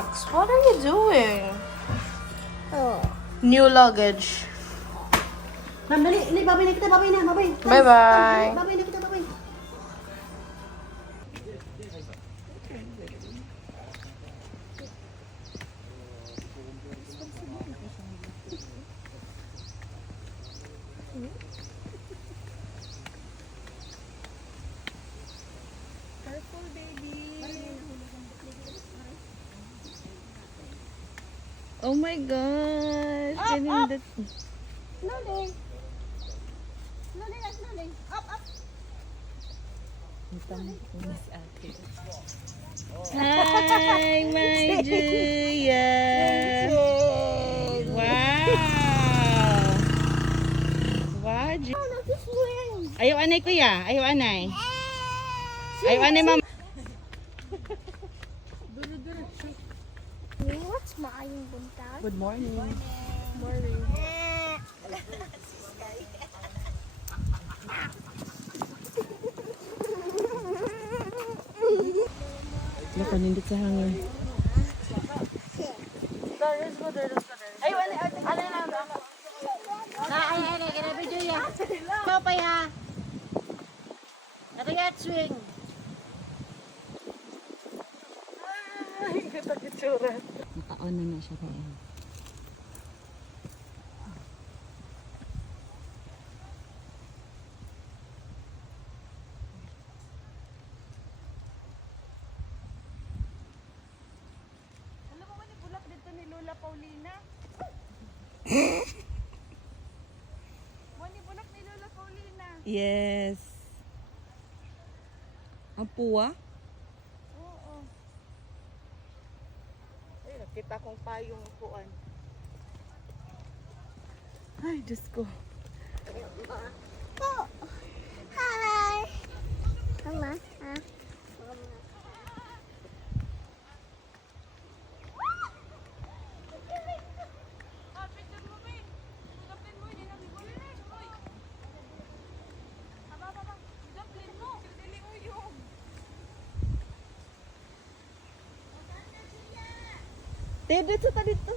Max, what are you doing? Oh. New luggage. Ma'am, dali. Ini, babay na kita. Babay na. Babay. Bye-bye. Babay na kita. Babay. Careful, baby. Oh my gosh. Up. Slowly. Slowly lang, slowly. Up, up. Hi, my Julia. Wow. Wow, Ju- Oh, look, this wing. Ayaw anay kuya. Ayaw anay. Ayaw anay mama. What's maayong buntag? Good morning. Morning. Napanindot sa hangin. Ay, wala. Ano na? Ay, kaya video ya. Papay ha. Natayat swing. Nakaano na siya kaya. Alam mo ba ni bulak dito ni Lola Paulina? Wani bulak ni Lola Paulina. Yes. Ang puwa? Oo. Ay, nakita kong payong upuan. Ay, Diyos ko. Oh. Hi. Mama. Ha? Dito ta dito.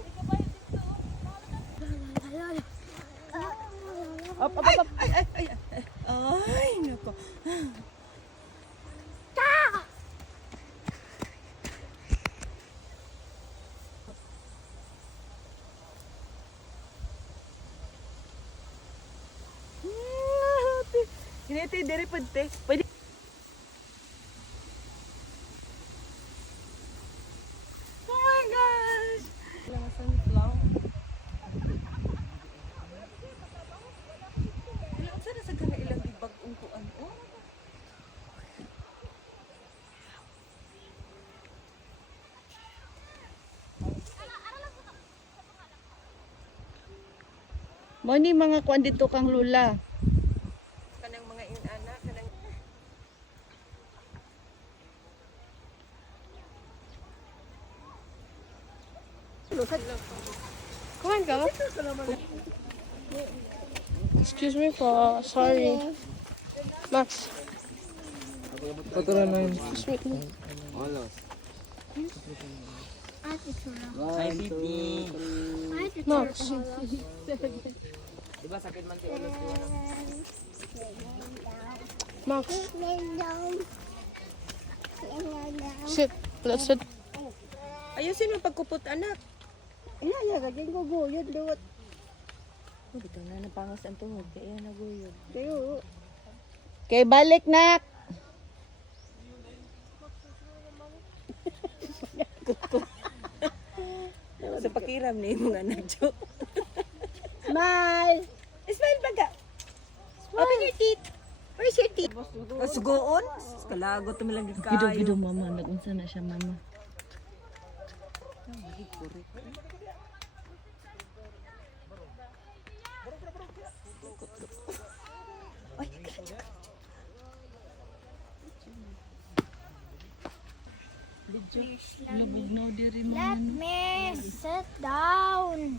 Up, up, up, up. Ay, ay, ay. Ay, nako. Hinete, diri pud te. Pwede. Oh my gosh. Lang sunflower. Ilang sana sa kana ilang gibag-ong kuan oh. Mo ni mga kuan dito kang lula. Kanang mga inana, kanang Come on, go. Excuse me po. Sorry. Max. Excuse me. Hi, Titi. Max. Diba sakit man si ulo ko? Max. Sit. Let's sit. ayusin mo pagkupot anak. Iya, ya, kaging guguyod liwat. Oh, dito na napangos ang tuhod kaya naguyod. Kayo. Okay, balik nak. Sa pakiram ni mga nagjo. Smile. Smile baga. Open your teeth. Where's your teeth? Sugoon? Kalagot mo lang kayo. Gido mama, nagunsa na siya mama. Labog na diri mo. Let me sit down.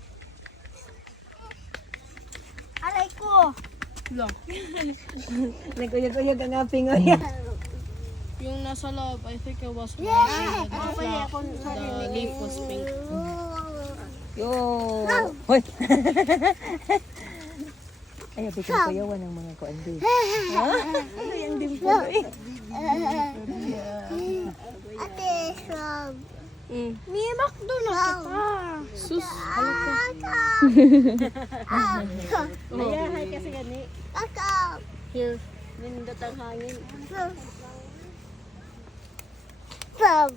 Aray ko. Look. Naguyag-uyag ang aping oya. Yung nasa loob, I think it was brown. The leaf was pink. Yo! Hoy! Ay, abit ko yawan ng mga kuan din. Ano yung dimple eh? Ate, shrub. May McDonald's pa. Sus, Mayahay kasi gani. Kakao. here. Nindot ang hangin. Shrub.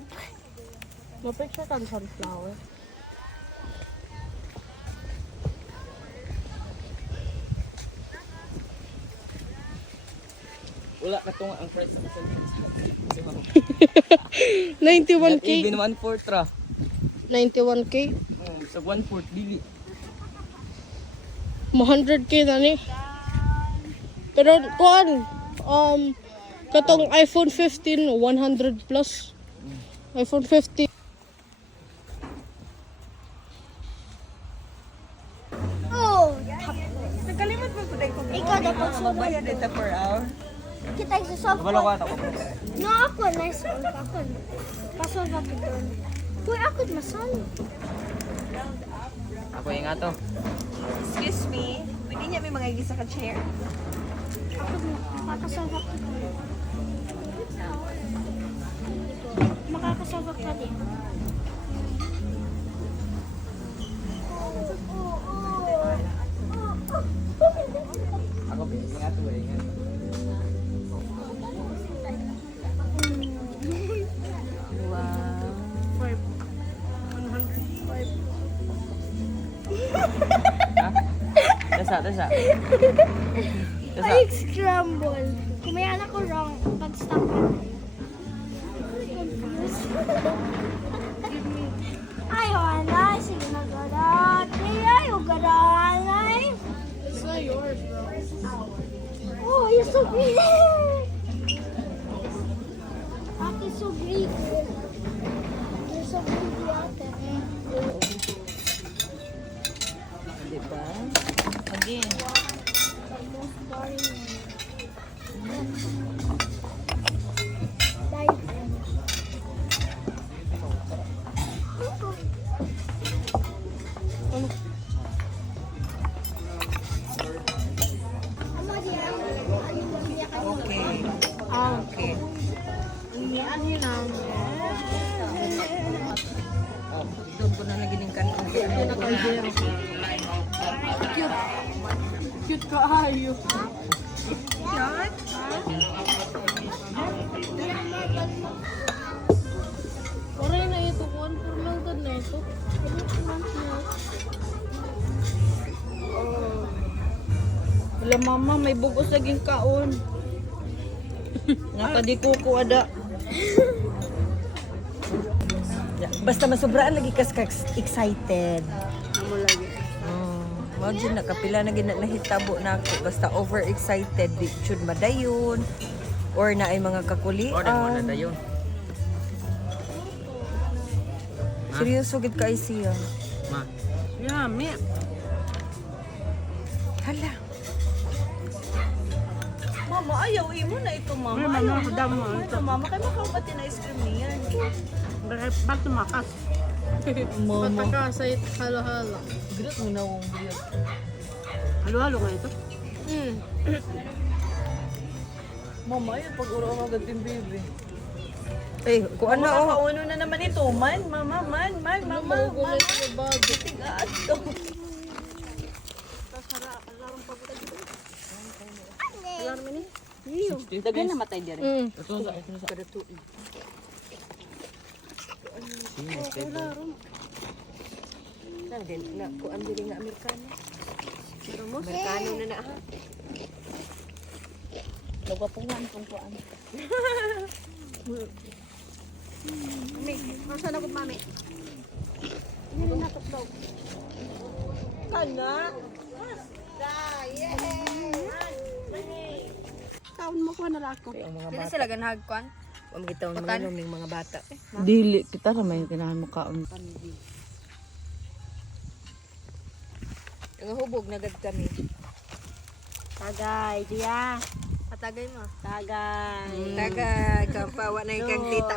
Mapicture ka ng sunflower. Wala ka tunga ang price sa 91K. Even 1/4 ra. 91K. Sa 1/4 dili. 100K na ni. Pero kuan, katong iPhone 15, 100 plus. iPhone 15. Oh, Nakalimot mo pud ko. ikaw dapat Mabayad dito per hour. kita sa soft. Wala ko ata ko. No, ako, nice one. Ako. Pasol ba ito? Uy, ako masal. Ako yung ato. Excuse me, pwede niya may mga igisa ka chair. Ako, makakasal ba ito? Makakasal ba ka din? Ako ba yung ato ba yung ato. Dasa. Ay, scramble. Kumayan ako wrong. Pag-stop ka. Confused. Ayaw, anay. Sige na garat. Ayaw, garat. It's not yours, bro. Oh, you're so pretty. Ate, so pretty. You're so pretty, ate. Diba? Again. The most boring one. Diaper. Ama, di ako. Okay. Okay. Ano yun lang? Oh, doon ko na lagi ng kanong. Cute ka, ayo. Yan. Oray na ito, kuan. Formaltan na ito. Wala mama, may bugos laging kaon. Nga di kuko ada. Basta masubraan lagi kas excited. Amo lagi. Imagine na kapila na nahitabo na ako basta overexcited di should madayon or na ay mga kakulian. Seryoso gid kay siya. Yummy. Hala. Mama, ayaw imo na ito, mama. Mama, Ayaw mama, damo na ito, mama. Kaya makabati na ice cream niyan. Ba't tumakas? Pataka sa halo-halo. Gidot mo na wong biyot. Halo-halo nga ito. Mama, ayaw pag-uro ang agad yung baby. Eh, kung ano oh. Makakauno na naman ito. Man, mama, mama. Magugulit yung body. Tigaan to. Daghan na matay diri. Nang din na kuan diri nga Amerikano. Amerikano na ha. Nagwapungan kung kuan. Mami, masa na ko mami? Hindi na to daw. Kana? Kaon mo ko na lako. Ang mga Dili bata. sila ganhag kuan. Pamgitaw ng mga ng mga bata. Dili, kita na may kinahan mo kaon. Ang hubog nagad kami. Tagay, diya. Patagay mo. Tagay. Tagay, kampawa na yung kang tita.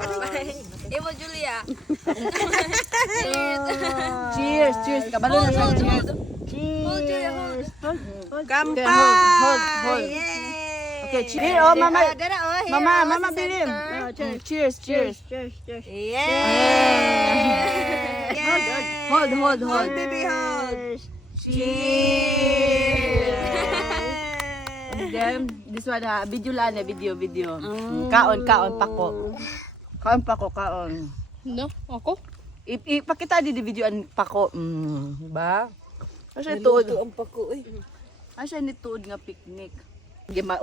Imo, Julia. Cheers, cheers. Kabalo na sa cheers. Hold, Julia, hold. Kampay! Hold. Yay! Okay, cheers. Oh, mama. Dara, oh, here, Mama, oh, mama sa bilim. center. Cheers, cheers. Yay! Hold. Baby, hold. Cheers. Then, this one ha, video lang na, video. Kaon, pako. Kaon. No? Ako? Ipakita di videoan pako. Diba? Asa tuod. Ang pako, eh. Asa ni tuod nga picnic.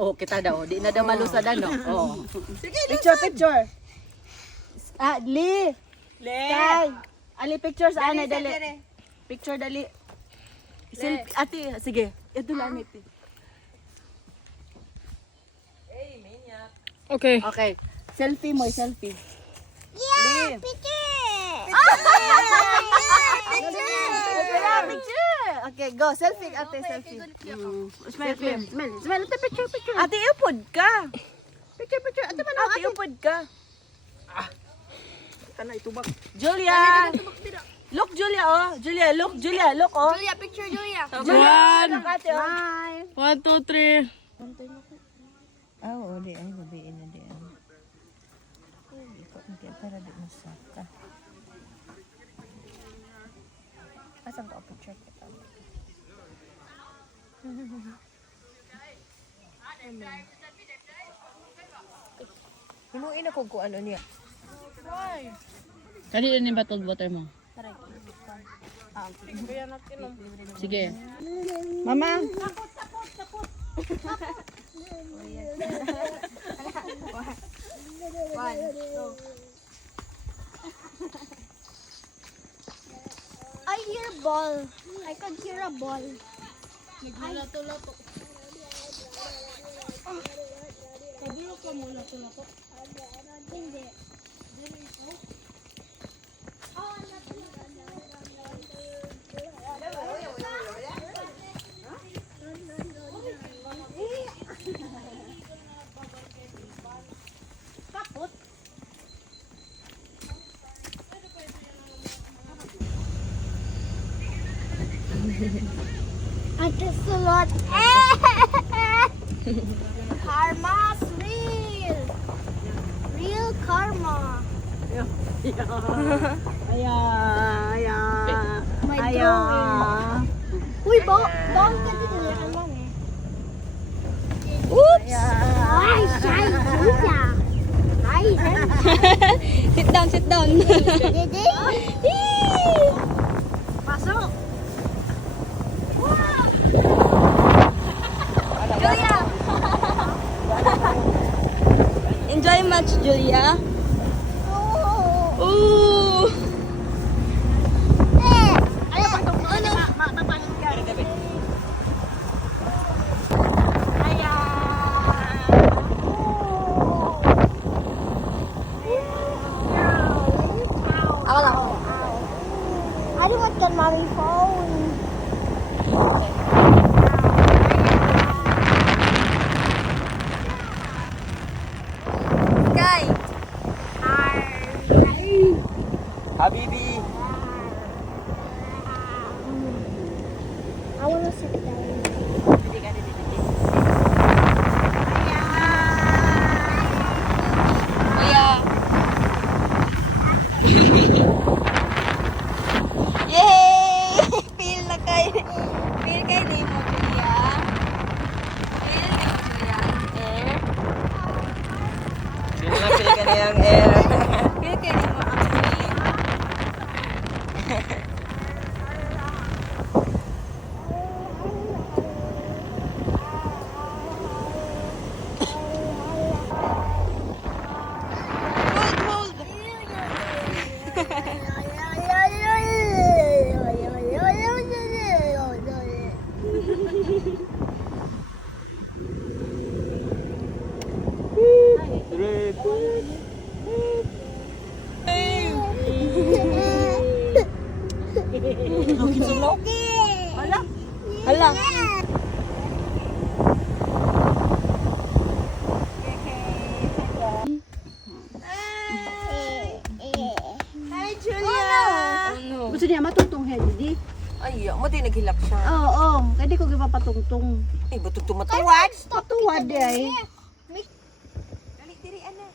Oh, kita daw. Di na daw malusa da, no? Oh. Sige, Picture. Li. Kay. Ali picture sa ana dali. Picture dali. Selfie. Ate, sige. Ito lang ito. Okay. Okay. Selfie mo, selfie. Yeah, picture. Picture. Okay, go. Selfie, ate, selfie. Smile, ate, picture. Ate, upod ka. Picture. Ate, ate, upod ka. Tanay, tubak. Julia. Look, Julia, oh. Julia, look, oh. Julia, picture, Julia. One. Look, ate, oh. 1, 2, 3. Oo, di ay, gabiin na di ay. Ikaw, para di masaka. Asan ko picture kita? Hinuin ako kung ano niya. Kanina ni bottled water mo. Sige. Mama. I hear ball. I can hear a ball. Hindi. Ate Sulot. Karma's real. Real karma. Ayan. My drawing. Uy, bawang ka din yan lang eh. Oops! Ay, shy, Julia. Ay, Sit down. Dede? Pasok. Julia. Enjoy much, Julia. Ooh. I don't want the mommy phone. Sky. Habibi! I want to sit down. Kuya. Yay! Feel na kayo. Feel kayo ni mo, Julia. Feel ni mo, Julia. Air. Pinapil ka niyang air. Feel kayo ni mo, actually. Hold. head di. Ay, mo din naghilak siya. Oo, kaya di ko gipapatungtong. Ay, ba't tumatuwad? Patuwad di ay. Dali, diri, ana.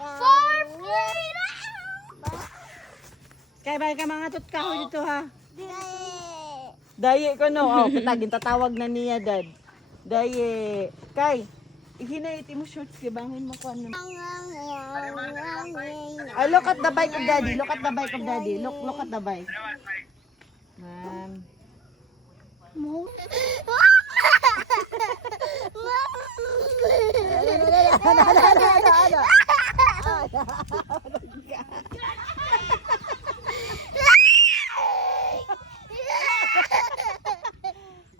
For freedom! Kaya ba ka mga tutkaho dito ha? Daye ko no. Oh, katagin tatawag na niya dad. Daye. Kay, ihinay mo shorts kay bangon mo ko ano. Ah, look at the bike of daddy. Look at the bike of daddy. Look at the bike. Man.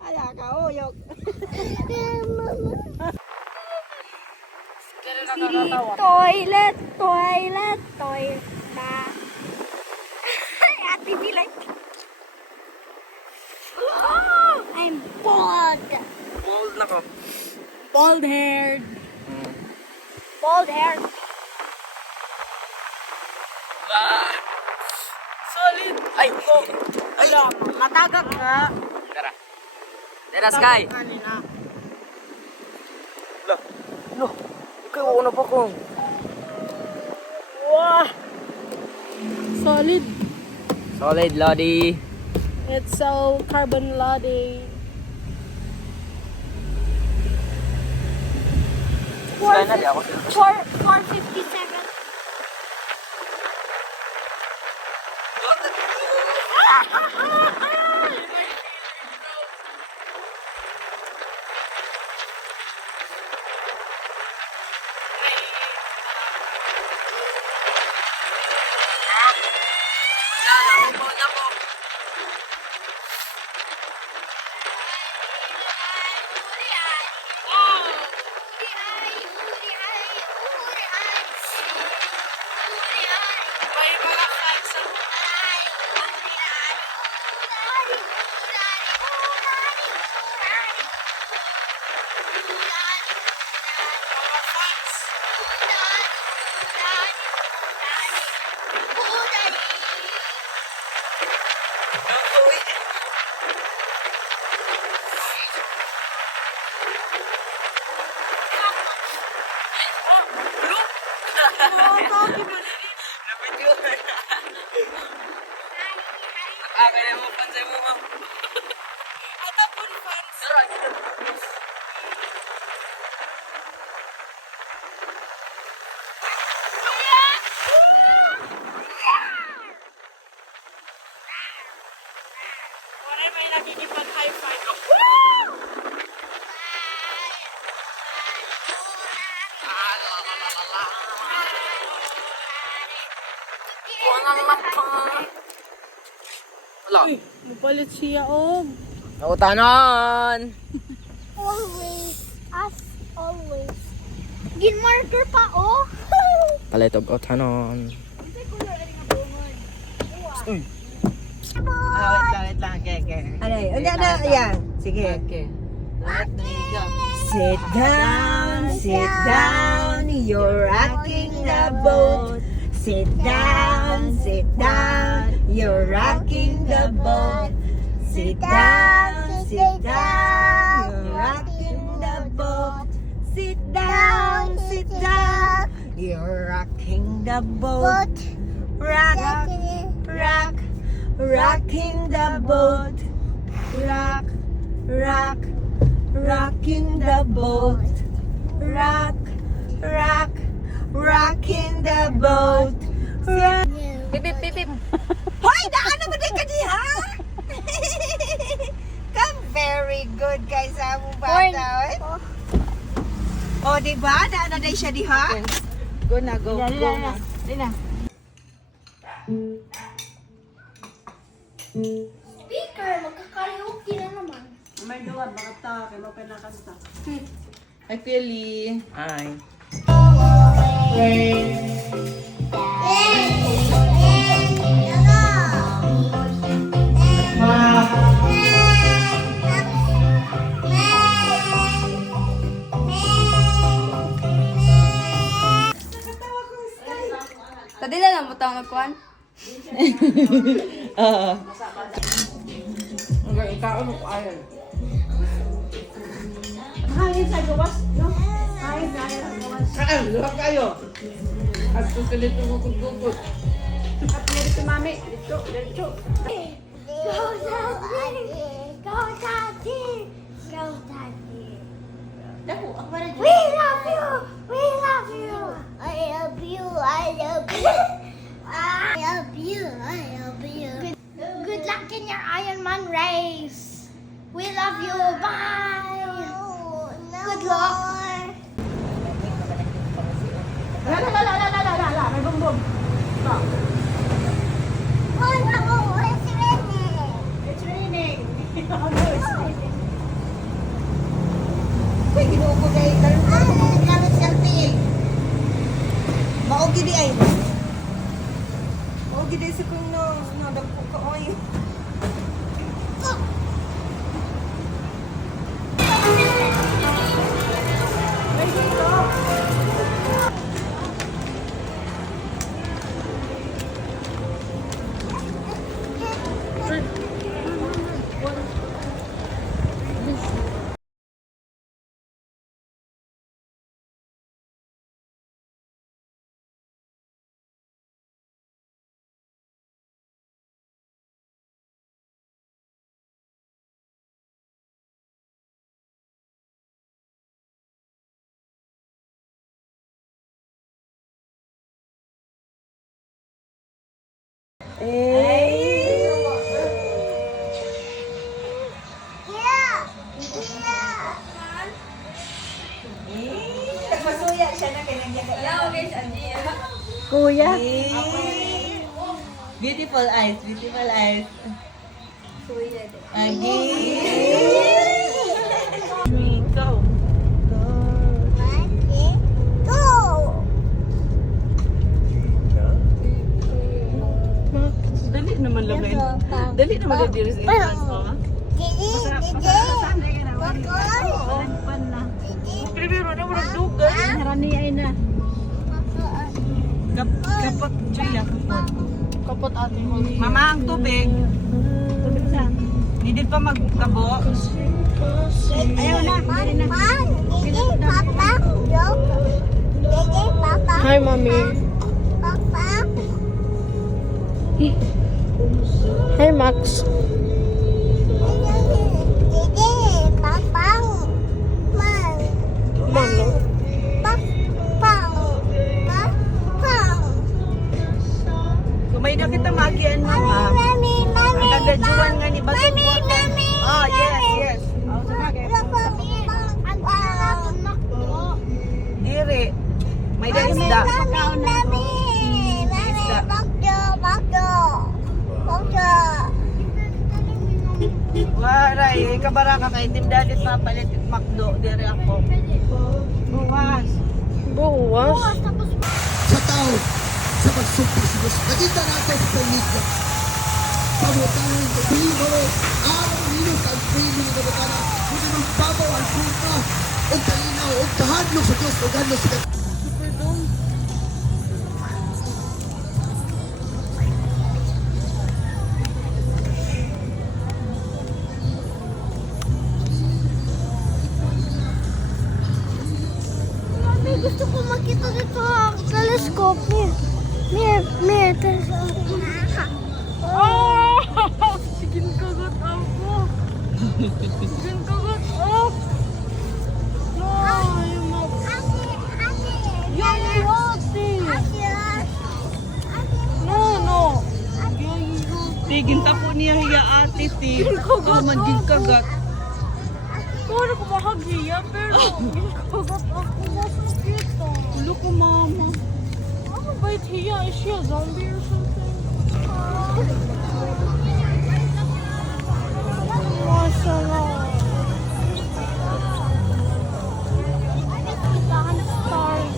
Ala ka uyok. Toilet, toilet, toilet. Ate be like, I'm bald. Bald na ko. Bald haired. Bald hair. Solid. Ay, ko. Ay, Matagak ka. tara. Tara, Sky. Kanina. No, ikaw ako na pa ko. Solid. Solid, Lodi. It's so carbon lodi. Sky na, di ako sila. 457. Kaya mo pansay mo, ma'am. Ito po, fans. May nakikipag-high five. Wala. Mapalit siya, oh. Nautanon. Always, as always. Gin-marker pa, oh. Palit og utanon. Wait lang. Okay. Alay, unya na, yan. Sige. Sit down, you're rocking the boat. Sit down, you're rocking the boat. Sit down, you're rocking the boat. Sit down, you're rocking the boat. Rocking the boat. Rocking the boat. Rocking the boat. Pip, pip, pip, pip. Hoy, daan naman din ka diha. Come, very good guys sa among bata. O, diba? Daan na din siya diha. Go na. Speaker, magkakaraoke na naman. May duwa, bakit ta? Kaya mo pinakasta. Ay, Pili. Ay. Oo. Okay, ikaw mo ayan. Hangin sa gawas, no? Hangin sa gawas. Kain, luha kayo. At susilito mo kugukot. At meron si mami. Dito, dito. Go Daddy! Go Daddy! Go Daddy! We love you! We love you! I love you! I love you! I love you! I love you! Good luck in your Iron Man race! We love you! Bye! Good luck! La. May bumbum. Stop. Oh no! It's raining! It's raining. Oh no, it's raining. Uy, ginuupo kay Carlos Cartier. Maogi di ay. Maogi di sa kung nadagpo ka oy. Masuya siya na kanya. Kuya. Beautiful eyes, beautiful eyes. Agi. Ikaw. Dali naman lang ngayon. Dali naman lang diri sa entrance mo, ha? Pan na. Pero na wala dugay. Harani ay na. Kapot Julia, kapot. Kapot ate mo. Mama, ang tubig. Tubig saan? Hindi pa magtabo. Ayaw na. Hi, Mommy. Hey, Max. Kumay na kita magian mama. Ang kagajuan nga ni Batong Water. Oh, yes. Oh, Dire. May da isda. Waray, kabaraka kay tindalit papalit makdo dire ako. Buwas. Buwas. Sa tao, sa pagsupli sa Diyos. Nakita natin sa media. Pamutangan ko, Pino, araw minus ang Pino ng kabutana. Kung anong babaw ang puta, o kalinaw, o kahadlok sa Diyos, o gadlok sa Diyos. Gusto ko makita dito ang telescope niya. May telescope. Sige kagat ako. Sige kagat ako. No, yung No. Tigin tapo niya hiya ate ti. Oh, maging kagat. Wala ko mahagiya pero kagat ako. Masakita. Ulo ko mama. Ano ba hiya? Is she a zombie or something? Mashallah. Stars.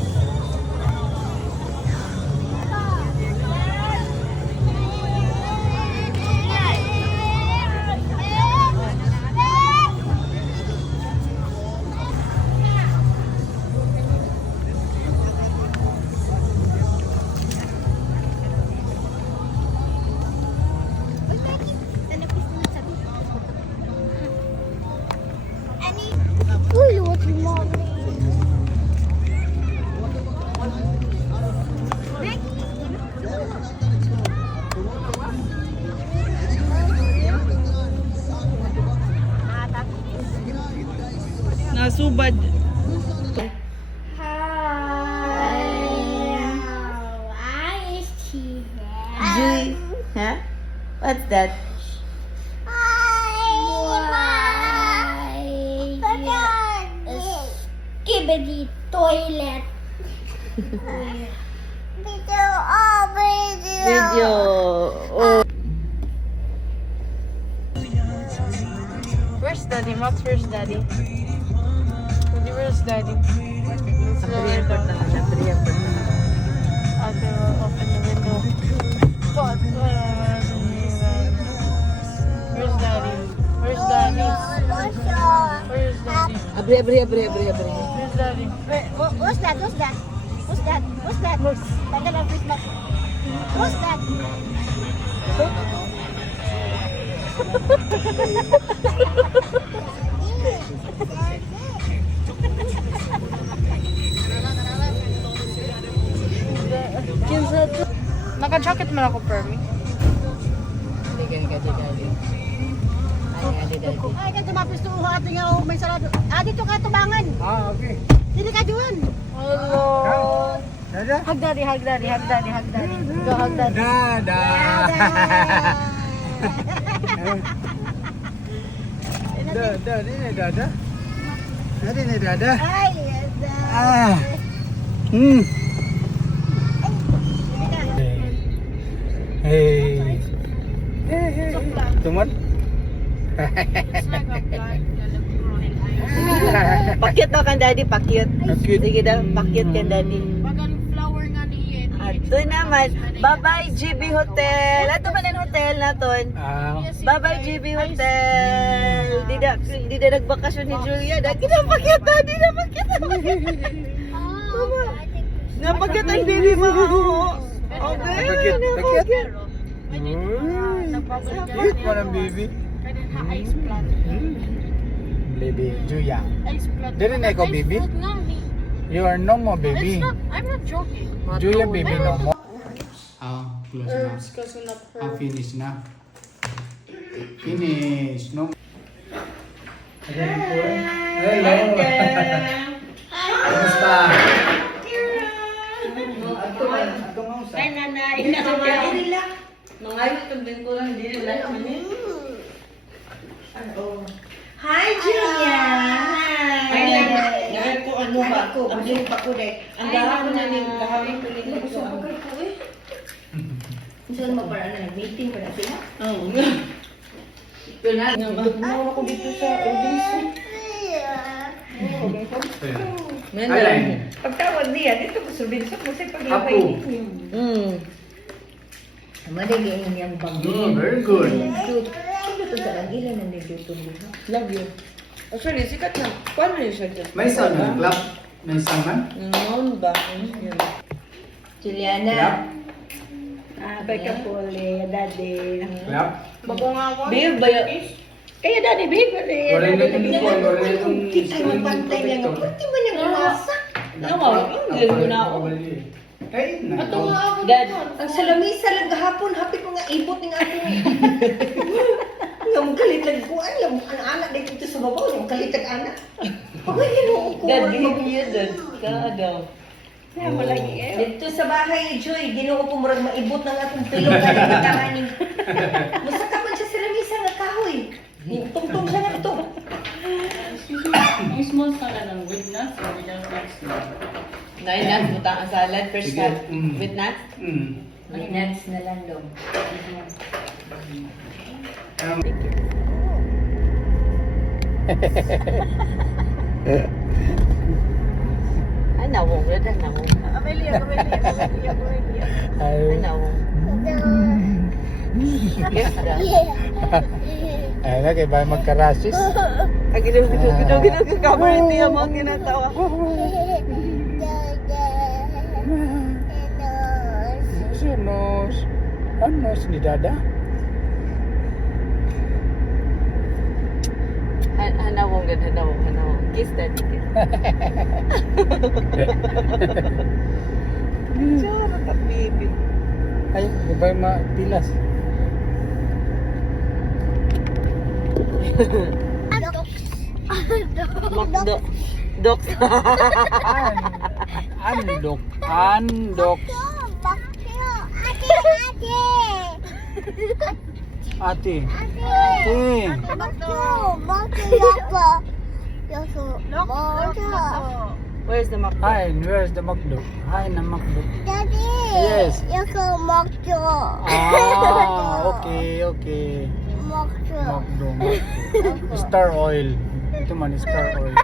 Kasubad. Why is she there? Joy. Huh? What's that? Skibidi toilet. Video. Video. Oh. Where's daddy? Max, where's daddy? Where's daddy? Pre-record na lang. Pre-record na lang. Ate will open the window. But, where's daddy? Where's daddy? Where's daddy? Abri. Where's daddy? What's that? Tagal ang face mask. What's that? Naka-jacket man ako, Permi. Ay, kan tumapis to ate nga may sarado. Dito ka tubangan. Okay. Dili ka doon. Hello. Dada? Hug daddy. Go hug daddy. Dada. Dada, ini dada. Ini dada. Ay, Ah. Hey. Tuman? Pakyut daw kan daddy, pakyut. Pakyut. Sige daw, pakyut kan daddy. Bagang flower nga niya. Ato naman. Bye-bye GB Hotel. Ato man ang hotel naton. Bye-bye GB Hotel. Di da nagbakasyon ni Julia. Dagi na pakyut daddy, na pakyut. Napakyut ang baby mo. Okay. Pakyut. Cute mo ng baby. Ice plant. Baby, Juya. Ice plant. Dili na ikaw, baby? Ice plant nga ni. You are no more, baby. I'm not joking. Julia, baby, no more. Close na. Herbs kasi not Finish na. Finish. No. Hello. Kamusta? Ay, nanay. Nanay nila. Nangayon itong din ko lang. Hindi nila naman eh. Hi, Julia! Hi! Ngayon ko ano ba? Abdin pa ko deh. Ang dahon na rin. Kahawin ko rin. Gusto ko kayo po eh. Saan mo para na? Meeting pa na sila? Oo. Ito na. Naman ako dito sa audience. Alay. Pagtawag niya, dito ko sabihin sa kasi pag-ibay niyo. Maligay niyang bangin. Very good. Ito sa langilan na nilutong diha. Love you. Actually, sikat na. Paano yun siya dyan? May sound ng clap. May sound man? Noon ba? Yan. Juliana. Clap. Abay ka po ulit, daddy. Clap. Bago nga ako. Babe, ba yun? Kaya daddy, babe. Wala na itong phone. Wala na itong screen protector. Pati mo niyang nasa. Ano nga? Ang gano'n na ako. Ay, na. Dad, ang salamisa lang gahapon, hapit ko nga ibot ng ato. Nga mong kalitag ko, ang anak dito dito sa babaw, yung kalitag anak. Pagay ganoon ko. Dad, ginigyan dad. Kaagaw. Kaya mo lagi eh. Dito sa bahay, Joy, ginoo ko murag maibot ng atong pilong galing na kamanin. Masaka man siya sa lamisa nga kahoy. Tungtong siya nga ito. Ang small salad ng with nuts or without nuts? Nine nuts, butang ang salad, first Sige, cut. mm. With nuts? May nuts na lang daw. Ay, nawong. Red ang nawong. Amelia. Ay, nawong. Yes, da. Ay, lagi ba magkarasis? Ay, ginaw cover niya mga ginatawa. Nos. Ano ni Dada? Hanawong. Kiss daddy. Chara ka, baby. Ay, di ba mapilas? Makdo. Makdok. Andok. Andok. Ate. Ate. Where's the Makdok? Hi, where's the McDo? Hi na McDo. Daddy. Yes. Yung Makdo. Ah, okay, okay. Makdo. McDo, McDo. Star Oil. Ito man, Star Oil.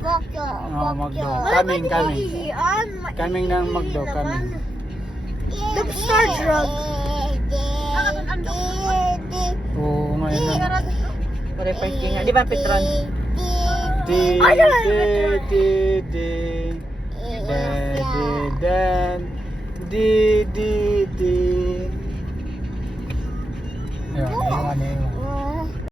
Makdo. Oh, McDo. Coming, coming. Coming ng McDo, coming. Look, Star Drug. Oo, ngayon na. Pare parking nga. Di ba Petron? Di, di, di, di. Da, di, dan. Di, di, di. Ayun, yung ano yung